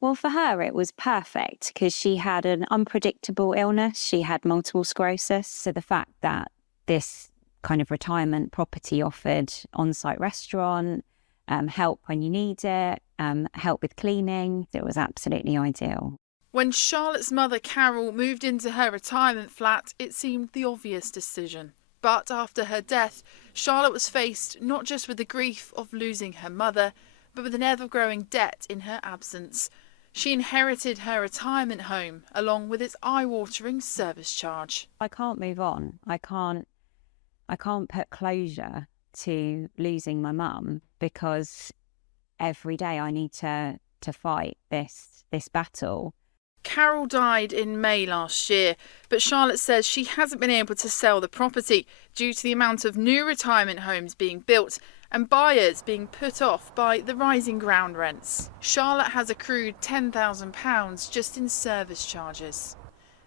Well, for her, it was perfect because she had an unpredictable illness. She had multiple sclerosis. So the fact that this kind of retirement property offered on-site restaurant, help when you need it, help with cleaning, it was absolutely ideal. When Charlotte's mother, Carol, moved into her retirement flat, it seemed the obvious decision. But after her death, Charlotte was faced not just with the grief of losing her mother, but with an ever-growing debt in her absence. She inherited her retirement home, along with its eye-watering service charge. I can't move on. I can't put closure to losing my mum because every day I need to fight this battle. Carol died in May last year, but Charlotte says she hasn't been able to sell the property due to the amount of new retirement homes being built and buyers being put off by the rising ground rents. Charlotte has accrued £10,000 just in service charges.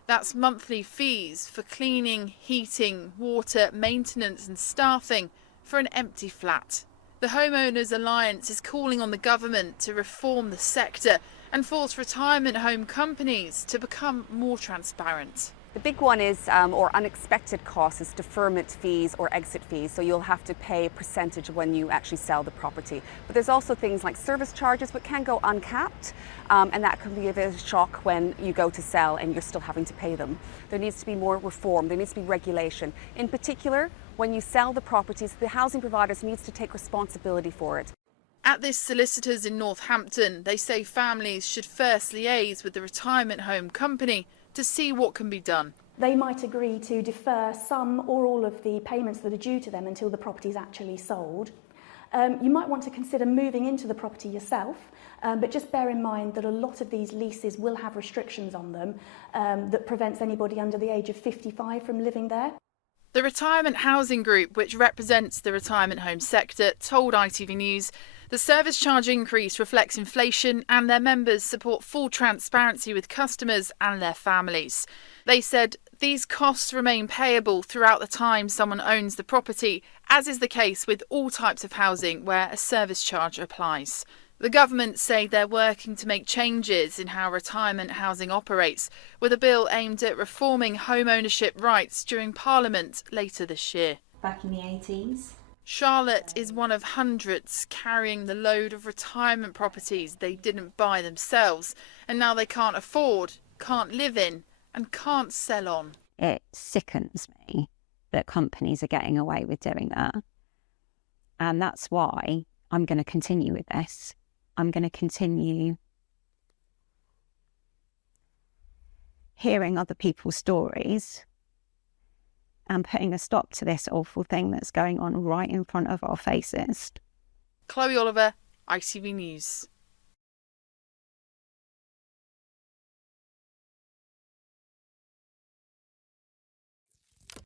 That's monthly fees for cleaning, heating, water, maintenance and staffing for an empty flat. The HomeOwners Alliance is calling on the government to reform the sector and force retirement home companies to become more transparent. The big one is, or unexpected costs, is deferment fees or exit fees. So you'll have to pay a percentage when you actually sell the property. But there's also things like service charges, which can go uncapped, and that can be a bit of a shock when you go to sell and you're still having to pay them. There needs to be more reform. There needs to be regulation. In particular, when you sell the properties, the housing providers needs to take responsibility for it. At this solicitor's in Northampton, they say families should first liaise with the retirement home company to see what can be done. They might agree to defer some or all of the payments that are due to them until the property is actually sold. You might want to consider moving into the property yourself, but just bear in mind that a lot of these leases will have restrictions on them that prevents anybody under the age of 55 from living there. The Retirement Housing Group, which represents the retirement home sector, told ITV News the service charge increase reflects inflation and their members support full transparency with customers and their families. They said these costs remain payable throughout the time someone owns the property, as is the case with all types of housing where a service charge applies. The government say they're working to make changes in how retirement housing operates, with a bill aimed at reforming home ownership rights during Parliament later this year. Back in the 80s. Charlotte is one of hundreds carrying the load of retirement properties they didn't buy themselves, and now they can't afford, can't live in, and can't sell on. It sickens me that companies are getting away with doing that. And that's why I'm going to continue with this. I'm going to continue hearing other people's stories and putting a stop to this awful thing that's going on right in front of our faces. Chloe Oliver, ITV News.